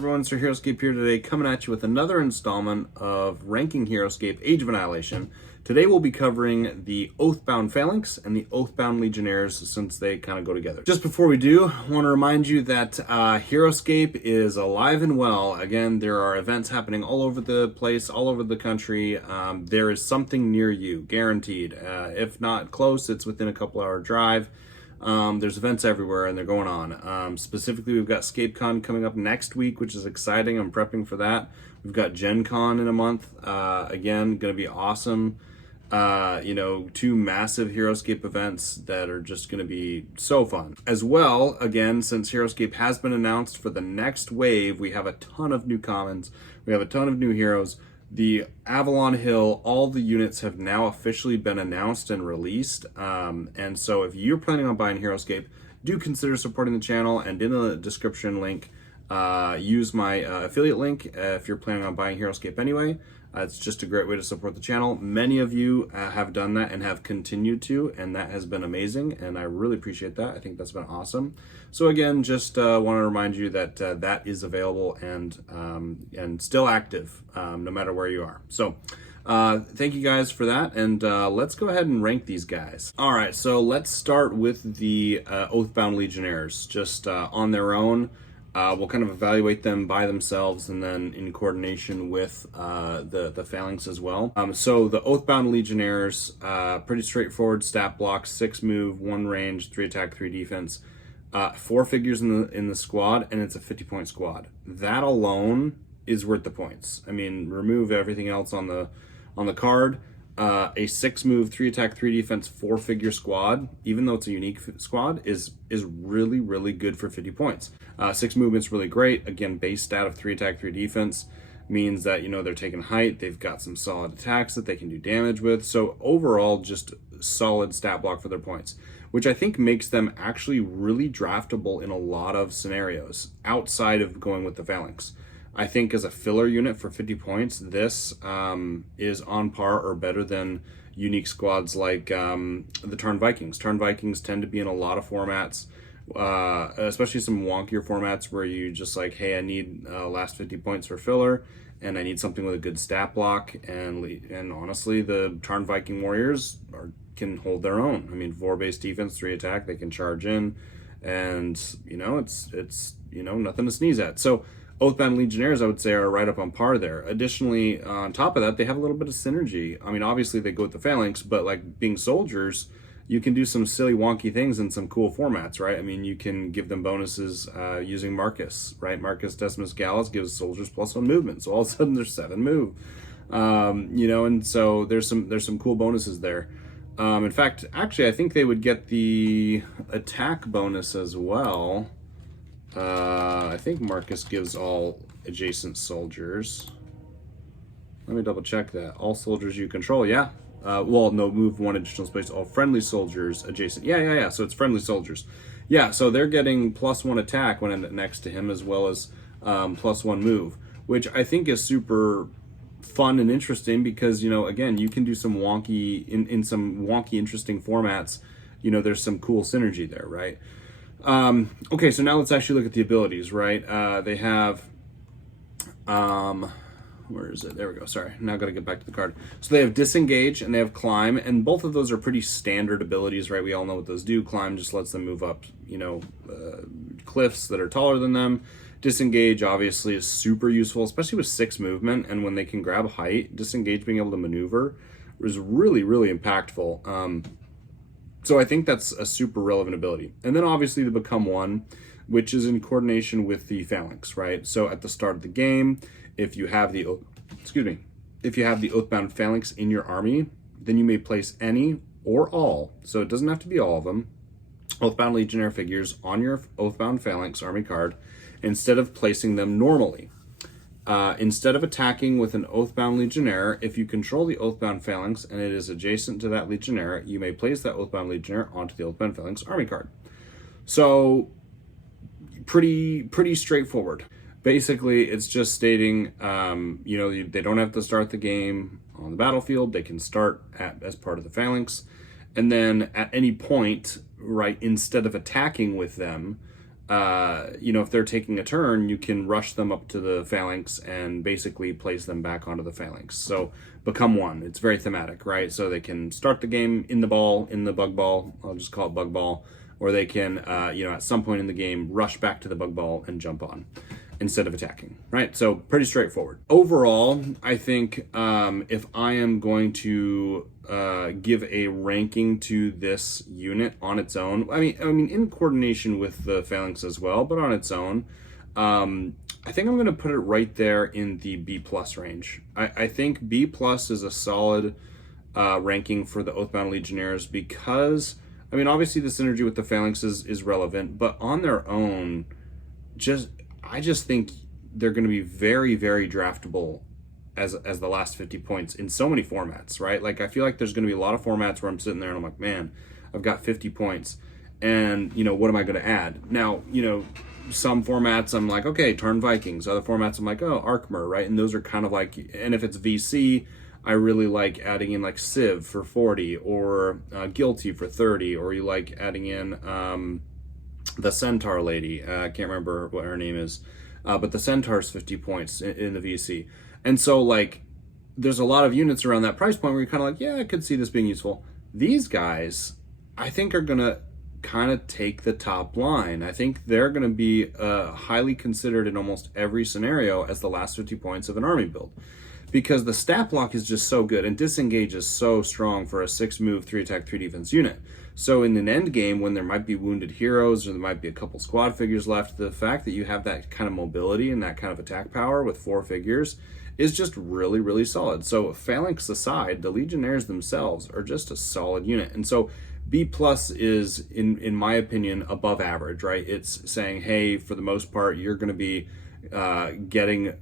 everyone, Sir Heroscape here today, coming at you with another installment of Ranking Heroscape Age of Annihilation. Today we'll be covering the Oathbound Phalanx and the Oathbound Legionnaires, since they kind of go together. Just before we do, I want to remind you that Heroscape is alive and well. Again, there are events happening all over the place, all over the country. There is something near you, guaranteed. If not close, it's within a couple-hour drive. There's events everywhere and they're going on. Specifically, we've got ScapeCon coming up next week, which is exciting. I'm prepping for that. We've got Gen Con in a month. Again, going to be awesome. Two massive Heroscape events that are just going to be so fun. As well, again, since Heroscape has been announced for the next wave, we have a ton of new commons. We have a ton of new heroes. The Avalon Hill, all the units have now officially been announced and released. And so if you're planning on buying Heroscape, do consider supporting the channel, and in the description link, use my affiliate link if you're planning on buying Heroscape anyway. It's just a great way to support the channel. Many of you have done that and have continued to, and that has been amazing, and I really appreciate that. I think that's been awesome. So again, just want to remind you that that is available and still active, no matter where you are. So thank you guys for that, and let's go ahead and rank these guys. All right, so let's start with the Oathbound Legionnaires, just on their own. We'll kind of evaluate them by themselves and then in coordination with the Phalanx as well. So the Oathbound Legionnaires, pretty straightforward stat block: 6 move, 1 range, 3 attack, 3 defense, 4 figures in the squad, and it's a 50-point squad. That alone is worth the points. I mean, remove everything else on the card. A 6 move, 3 attack, 3 defense, 4 figure squad, even though it's a unique squad, is really, really good for 50 points. 6 movement's really great. Again, base stat of 3 attack, 3 defense means that, they're taking height. They've got some solid attacks that they can do damage with. So overall, just solid stat block for their points, which I think makes them actually really draftable in a lot of scenarios outside of going with the Phalanx. I think as a filler unit for 50 points, this is on par or better than unique squads like the Tarn Vikings. Tarn Vikings tend to be in a lot of formats, especially some wonkier formats where you just like, hey, I need last 50 points for filler, and I need something with a good stat block. And honestly, the Tarn Viking warriors can hold their own. I mean, 4-base defense, 3 attack, they can charge in, and it's nothing to sneeze at. So Oathbound Legionnaires, I would say, are right up on par there. Additionally, on top of that, they have a little bit of synergy. I mean, obviously they go with the Phalanx, but like being soldiers, you can do some silly wonky things in some cool formats, right? I mean, you can give them bonuses using Marcus, right? Marcus Decimus Gallus gives soldiers +1 movement, so all of a sudden there's 7 move. And so there's some cool bonuses there. In fact, actually, I think they would get the attack bonus as well. I think Marcus gives all adjacent soldiers. Let me double check that. All soldiers you control, yeah. Well, no, move 1 additional space. All friendly soldiers adjacent. Yeah. So it's friendly soldiers. Yeah, so they're getting +1 attack when next to him, as well as +1 move, which I think is super fun and interesting because, again, you can do some wonky, in some wonky, interesting formats. There's some cool synergy there, right? Okay, so now let's actually look at the abilities, right? They have, where is it? There we go. Sorry, now got to get back to the card. So they have Disengage and they have Climb, and both of those are pretty standard abilities, right? We all know what those do. Climb just lets them move up, cliffs that are taller than them. Disengage obviously is super useful, especially with 6 movement, and when they can grab height, Disengage being able to maneuver is really, really impactful. So I think that's a super relevant ability. And then obviously the Become One, which is in coordination with the Phalanx, right? So at the start of the game, if you have the Oathbound Phalanx in your army, then you may place any or all, so it doesn't have to be all of them, Oathbound Legionnaire figures on your Oathbound Phalanx army card instead of placing them normally. Instead of attacking with an Oathbound Legionnaire, if you control the Oathbound Phalanx and it is adjacent to that Legionnaire, you may place that Oathbound Legionnaire onto the Oathbound Phalanx army card. So, pretty straightforward. Basically, it's just stating, they don't have to start the game on the battlefield. They can start as part of the Phalanx. And then at any point, right, instead of attacking with them, if they're taking a turn, you can rush them up to the phalanx and basically place them back onto the phalanx. So become one. It's very thematic, right? So they can start the game in the bug ball. I'll just call it bug ball. Or they can, at some point in the game, rush back to the bug ball and jump on instead of attacking, right? So pretty straightforward. Overall, I think if I am going to give a ranking to this unit on its own, I mean, in coordination with the phalanx as well, but on its own, I think I'm going to put it right there in the B+ range. I think B+ is a solid ranking for the Oathbound Legionnaires because, I mean, obviously the synergy with the phalanx is relevant, but on their own, I just think they're going to be very, very draftable as the last 50 points in so many formats, right? Like, I feel like there's going to be a lot of formats where I'm sitting there and I'm like, man, I've got 50 points and, what am I going to add? Now, some formats I'm like, okay, Tarn Vikings. Other formats I'm like, oh, Arkmer, right? And those are kind of like, and if it's VC, I really like adding in like Civ for 40 or Guilty for 30, or you like adding in the Centaur lady. I can't remember what her name is, but the Centaur's 50 points in the VC. And so, like, there's a lot of units around that price point where you're kind of like, yeah, I could see this being useful. These guys, I think, are going to kind of take the top line. I think they're going to be highly considered in almost every scenario as the last 50 points of an army build, because the stat block is just so good and disengage is so strong for a 6-move, 3-attack, 3-defense unit. So in an end game, when there might be wounded heroes or there might be a couple squad figures left, the fact that you have that kind of mobility and that kind of attack power with 4 figures is just really, really solid. So phalanx aside, the Legionnaires themselves are just a solid unit. And so B+ is, in my opinion, above average, right? It's saying, hey, for the most part, you're going to be getting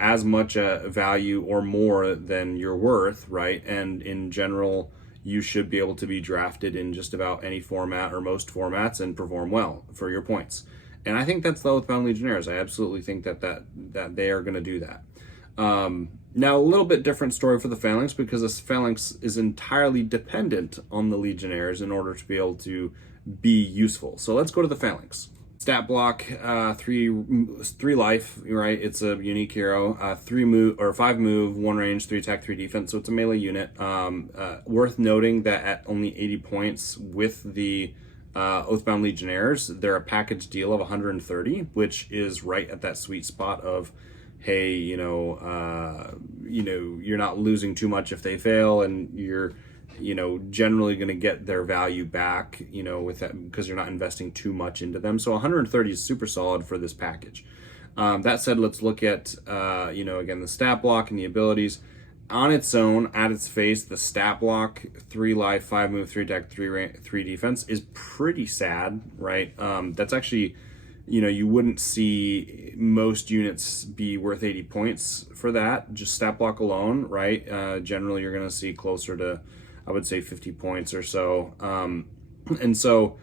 as much value or more than you're worth, right? And in general, you should be able to be drafted in just about any format or most formats and perform well for your points. And I think that's the Oathbound Legionnaires. I absolutely think that they are going to do that. Now, a little bit different story for the Phalanx, because this Phalanx is entirely dependent on the Legionnaires in order to be able to be useful. So let's go to the Phalanx. Stat block, 3 life, right? It's a unique hero. 5 move, 1 range, 3 attack, 3 defense. So it's a melee unit. Worth noting that at only 80 points with the Oathbound Legionnaires, they're a package deal of 130, which is right at that sweet spot of, hey, you're not losing too much if they fail, and you're generally going to get their value back, with that, because you're not investing too much into them. So 130 is super solid for this package. That said, let's look at, again, the stat block and the abilities. On its own, at its face, the stat block, 3 life, 5 move, 3 attack, 3 defense is pretty sad, right? That's actually, you wouldn't see most units be worth 80 points for that, just stat block alone, right? Generally, you're going to see closer to, I would say, 50 points or so. And so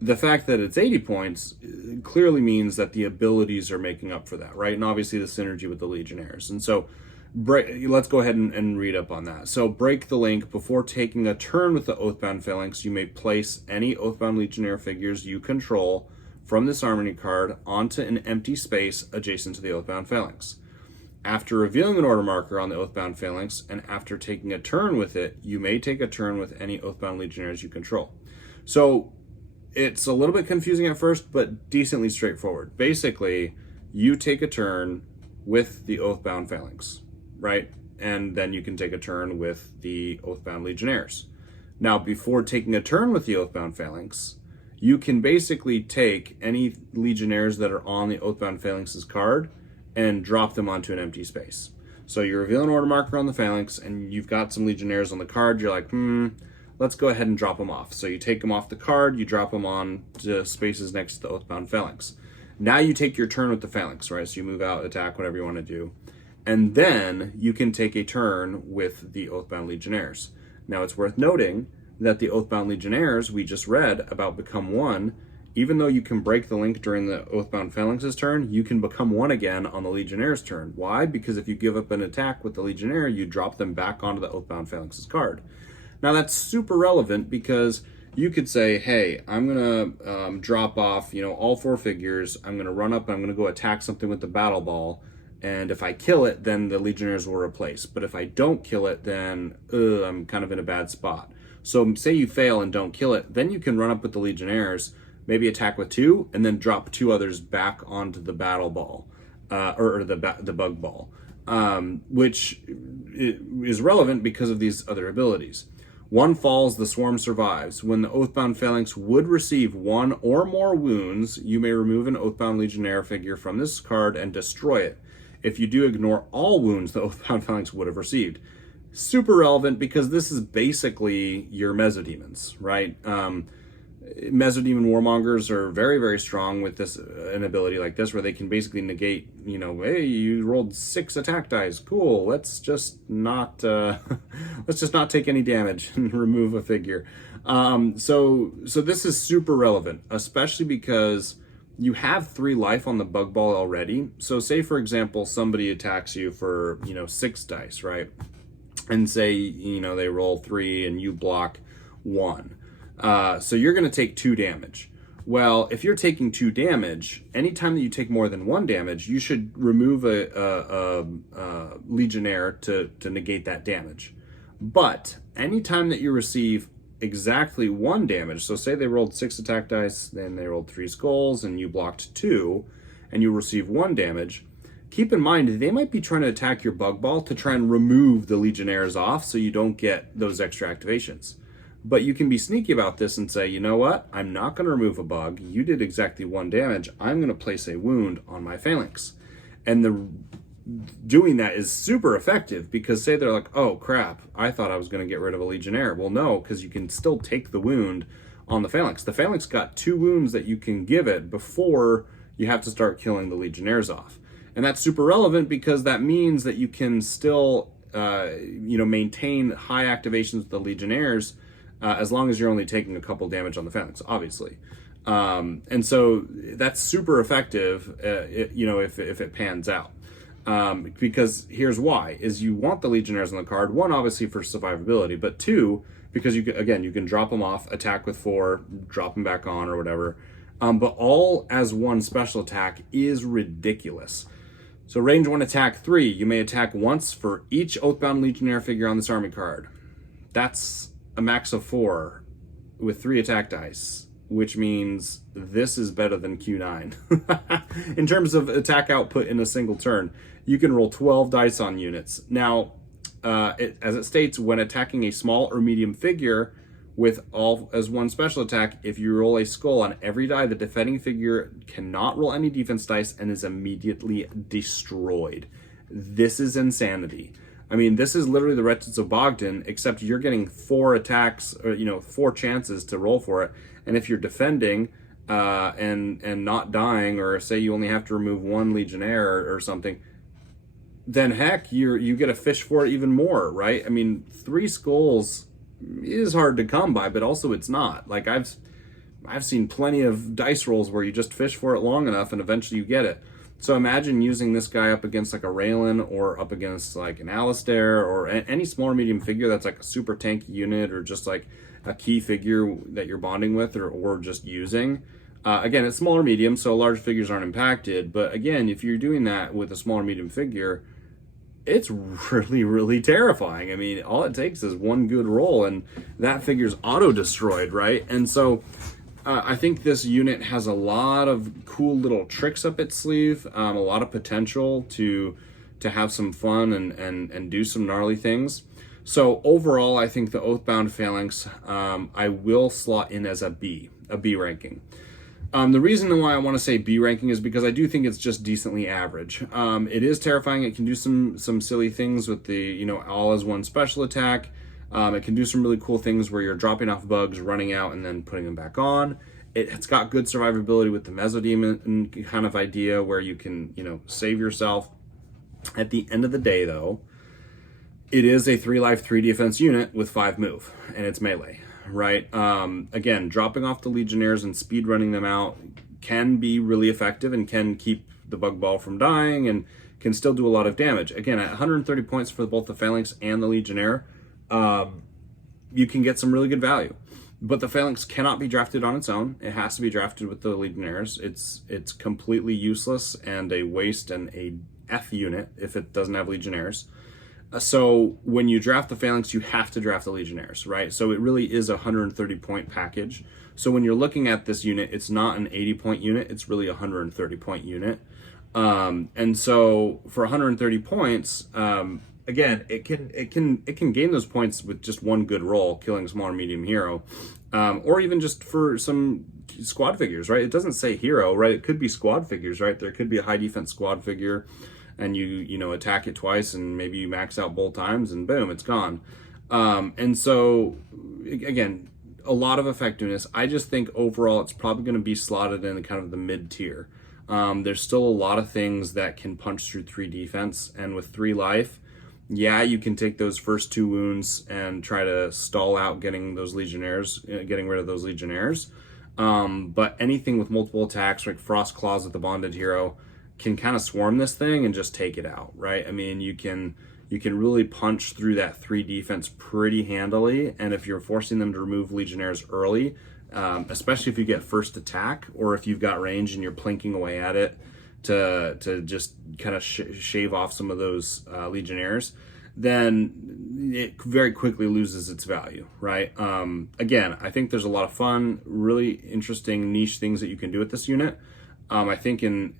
the fact that it's 80 points clearly means that the abilities are making up for that, right? And obviously the synergy with the Legionnaires. And so let's go ahead and read up on that. So break the link. Before taking a turn with the Oathbound Phalanx, you may place any Oathbound Legionnaire figures you control from this armory card onto an empty space adjacent to the Oathbound Phalanx. After revealing an order marker on the Oathbound Phalanx, and after taking a turn with it, you may take a turn with any Oathbound Legionnaires you control. So it's a little bit confusing at first, but decently straightforward. Basically, you take a turn with the Oathbound Phalanx, right? And then you can take a turn with the Oathbound Legionnaires. Now, before taking a turn with the Oathbound Phalanx, you can basically take any Legionnaires that are on the Oathbound Phalanx's card and drop them onto an empty space. So you reveal an order marker on the Phalanx, and you've got some Legionnaires on the card. You're like, let's go ahead and drop them off. So you take them off the card, you drop them on to spaces next to the Oathbound Phalanx. Now you take your turn with the Phalanx, right? So you move out, attack, whatever you want to do. And then you can take a turn with the Oathbound Legionnaires. Now it's worth noting that the Oathbound Legionnaires we just read about become one, even though you can break the link during the Oathbound Phalanx's turn, you can become one again on the Legionnaire's turn. Why? Because if you give up an attack with the Legionnaire, you drop them back onto the Oathbound Phalanx's card. Now that's super relevant because you could say, hey, I'm gonna drop off, all 4 figures. I'm gonna run up and I'm gonna go attack something with the battle ball. And if I kill it, then the Legionnaires will replace. But if I don't kill it, then I'm kind of in a bad spot. So say you fail and don't kill it, then you can run up with the Legionnaires, maybe attack with 2, and then drop 2 others back onto the battle ball, or the bug ball, which is relevant because of these other abilities. 1 falls, the swarm survives. When the Oathbound Phalanx would receive 1 or more wounds, you may remove an Oathbound Legionnaire figure from this card and destroy it. If you do, ignore all wounds the Oathbound Phalanx would have received. Super relevant because this is basically your Mesodemons, right? Mesodemon Warmongers are very, very strong with an ability like this, where they can basically negate, hey, you rolled 6 attack dice, cool, let's just not take any damage and remove a figure. So this is super relevant, especially because you have 3 life on the bug ball already. So say, for example, somebody attacks you for 6 dice, right? And say they roll 3 and you block 1. So you're going to take 2 damage. Well, if you're taking 2 damage, anytime that you take more than 1 damage, you should remove a Legionnaire to negate that damage. But anytime that you receive exactly 1 damage, so say they rolled 6 attack dice, then they rolled 3 skulls, and you blocked 2, and you receive 1 damage, keep in mind they might be trying to attack your bug ball to try and remove the Legionnaires off so you don't get those extra activations. But you can be sneaky about this and say, you know what? I'm not going to remove a bug. You did exactly 1 damage. I'm going to place a wound on my Phalanx. And doing that is super effective because say they're like, oh crap, I thought I was going to get rid of a Legionnaire. Well, no, because you can still take the wound on the Phalanx. The Phalanx got 2 wounds that you can give it before you have to start killing the Legionnaires off. And that's super relevant because that means that you can still, maintain high activations with the Legionnaires as long as you're only taking a couple damage on the Phalanx, obviously. And so that's super effective, if it pans out. Because here's why, is you want the Legionnaires on the card. 1, obviously for survivability, but 2, because you can drop them off, attack with 4, drop them back on or whatever. But all as 1 special attack is ridiculous. So range 1 attack 3, you may attack once for each Oathbound Legionnaire figure on this army card. That's a max of 4 with 3 attack dice, which means this is better than Q9. In terms of attack output in a single turn, you can roll 12 dice on units. Now, as it states, when attacking a small or medium figure with all as 1 special attack, if you roll a skull on every die, the defending figure cannot roll any defense dice and is immediately destroyed. This is insanity. I mean, this is literally the Wretches of Bogdan, except you're getting 4 attacks, or 4 chances to roll for it. And if you're defending and not dying, or say you only have to remove 1 Legionnaire or something, then heck, you get a fish for it even more, right? I mean, 3 skulls is hard to come by, but also it's not. Like I've seen plenty of dice rolls where you just fish for it long enough and eventually you get it. So imagine using this guy up against like a Raylan or up against like an Alistair or any small or medium figure that's like a super tanky unit or just like a key figure that you're bonding with or just using. Again, it's small or medium, so large figures aren't impacted. But again, if you're doing that with a small or medium figure, it's really, really terrifying. I mean, all it takes is 1 good roll and that figure's auto-destroyed, right? And so I think this unit has a lot of cool little tricks up its sleeve, a lot of potential to have some fun and do some gnarly things. So overall, I think the Oathbound Phalanx, I will slot in as a B ranking. The reason why I want to say B ranking is because I do think it's just decently average. It is terrifying. It can do some silly things with the, all as 1 special attack. It can do some really cool things where you're dropping off bugs, running out, and then putting them back on. It's got good survivability with the Mesodemon kind of idea where you can, save yourself. At the end of the day, though, it is a 3 life, 3 defense unit with 5 move, and it's melee, right? Again, dropping off the Legionnaires and speed running them out can be really effective and can keep the bug ball from dying and can still do a lot of damage. Again, at 130 points for both the Phalanx and the Legionnaire, you can get some really good value. But the Phalanx cannot be drafted on its own. It has to be drafted with the Legionnaires. It's completely useless and a waste and a F unit if it doesn't have Legionnaires. So when you draft the Phalanx, you have to draft the Legionnaires, right? So it really is a 130 point package. So when you're looking at this unit, it's not an 80 point unit, it's really a 130 point unit. And so for 130 points, again, it can gain those points with just one good roll, killing a small or medium hero, or even just for some squad figures, right? It doesn't say hero, right? It could be squad figures, right? There could be a high defense squad figure, and you know, attack it twice, and maybe you max out both times, and boom, it's gone. And so again, a lot of effectiveness. I just think overall it's probably going to be slotted in kind of the mid tier. There's still a lot of things that can punch through 3 defense, and with 3 life, yeah, you can take those first 2 wounds and try to stall out getting those Legionnaires, getting rid of those Legionnaires. But anything with multiple attacks, like Frost Claws with the Bonded Hero, can kind of swarm this thing and just take it out, right? I mean, you can really punch through that 3 defense pretty handily, and if you're forcing them to remove Legionnaires early, especially if you get first attack, or if you've got range and you're plinking away at it to just kind of shave off some of those Legionnaires, then it very quickly loses its value, right? Again, I think there's a lot of fun, really interesting niche things that you can do with this unit. I think in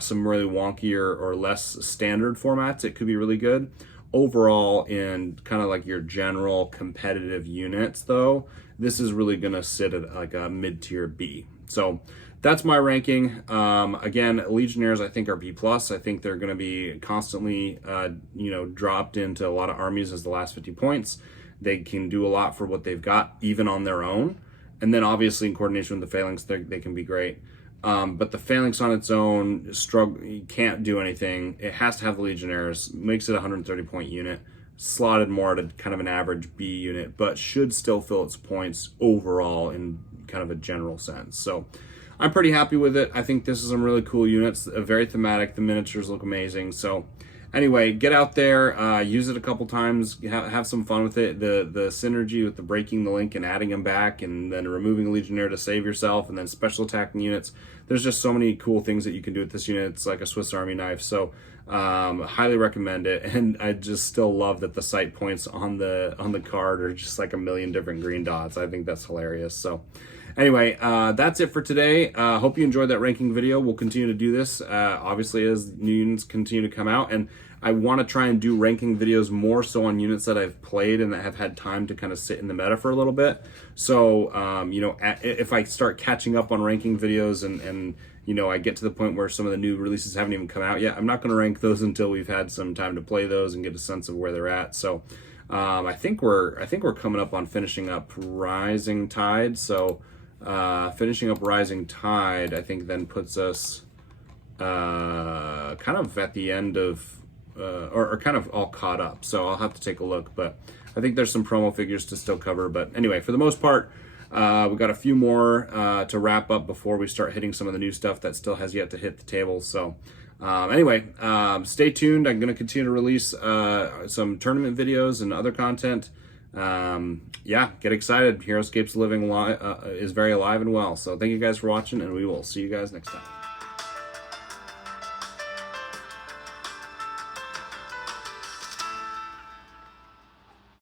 some really wonkier or less standard formats, it could be really good. Overall, in kind of like your general competitive units, though, this is really going to sit at like a mid-tier B. So that's my ranking. Again, Legionnaires I think are B+. I think they're going to be constantly, you know, dropped into a lot of armies as the last 50 points. They can do a lot for what they've got, even on their own. And then obviously in coordination with the Phalanx, they can be great. But the Phalanx on its own, can't do anything. It has to have the Legionnaires, makes it a 130 point unit, slotted more at a kind of an average B unit, but should still fill its points overall in kind of a general sense. So I'm pretty happy with it. I think this is some really cool units, very thematic. The miniatures look amazing. So anyway, get out there, use it a couple times, have some fun with it. The synergy with the breaking the link and adding them back, and then removing a Legionnaire to save yourself, and then special attacking units. There's just so many cool things that you can do with this unit. It's like a Swiss Army knife. So highly recommend it. And I just still love that the sight points on the card are just like a million different green dots. I think that's hilarious. So anyway, that's it for today. Hope you enjoyed that ranking video. We'll continue to do this, obviously, as new units continue to come out. And I want to try and do ranking videos more so on units that I've played and that have had time to kind of sit in the meta for a little bit. So, you know, if I start catching up on ranking videos and you know, I get to the point where some of the new releases haven't even come out yet, I'm not going to rank those until we've had some time to play those and get a sense of where they're at. So I think we're coming up on finishing up Rising Tide. So finishing up Rising Tide, I think then puts us kind of at the end of or kind of all caught up. So I'll have to take a look, but I think there's some promo figures to still cover. But anyway, for the most part, we've got a few more to wrap up before we start hitting some of the new stuff that still has yet to hit the table. So anyway, stay tuned. I'm going to continue to release some tournament videos and other content. Yeah, get excited. Heroscape's living is very alive and well. So thank you guys for watching, and we will see you guys next time.